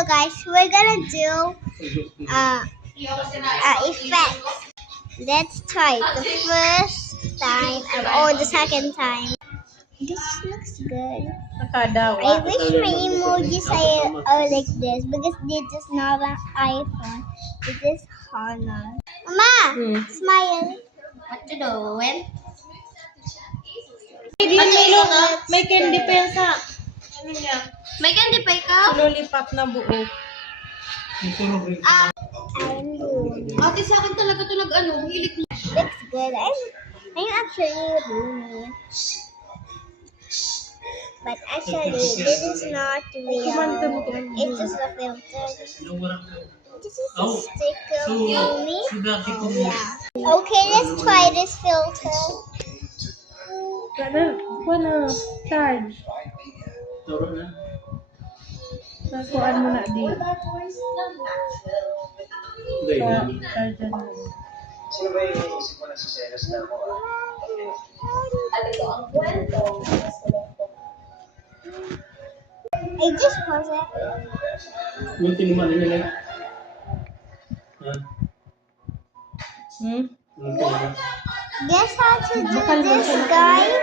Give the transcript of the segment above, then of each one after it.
Hello guys, we're gonna do effect. Let's try it the first time or the second time. This looks good. I wish my emojis are like this because this is not an iPhone. This is Honor. Mama, smile. What you doing? May candy pa yan sa, ano niya? May candy pa ikaw? Lollipop na buo. I'm doing. Ate, sa akin talaga ito hilig mo. Looks good. I'm actually roomy. But actually, this is not real. It's just a filter. This is a sticker roomy. Yeah. Okay, let's try this filter. Wala, charge. Nakuhaan mo na di. Charge mo. Sino ba yung iniisip mo na si Ceres na mo? I just pause it. Buti naman nila. Guess how to do this, guys?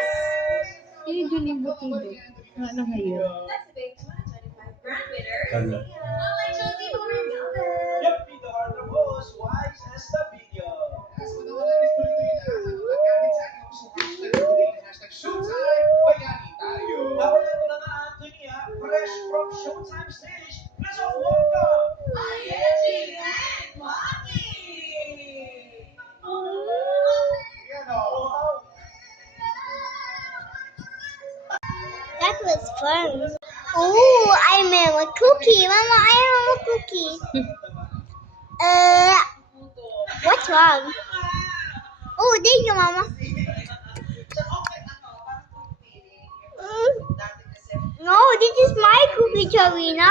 Hindi din butido. Ano ngayon? Yup, Tito Arthur Boss, wise as the video. Dapat ito na nga, Anthony, fresh from Showtime stage. Please welcome, Ayeti and Maki! That was fun. Oh, I made a cookie. Mama, I have a cookie. What's wrong? Oh, thank you, Mama. No, this is my cookie, Charina.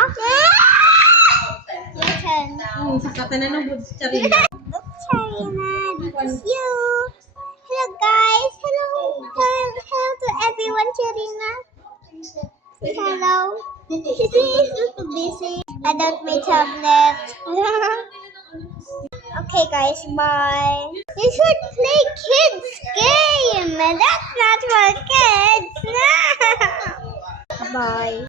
Your turn. Sakatan na ng buds, Charina. Look, Charina, this is you. Hello, guys. Hello to everyone, Charina. Say hello. She is little busy. I don't my tablet. Okay, guys, bye. You should play kids game. That's not for kids. Bye.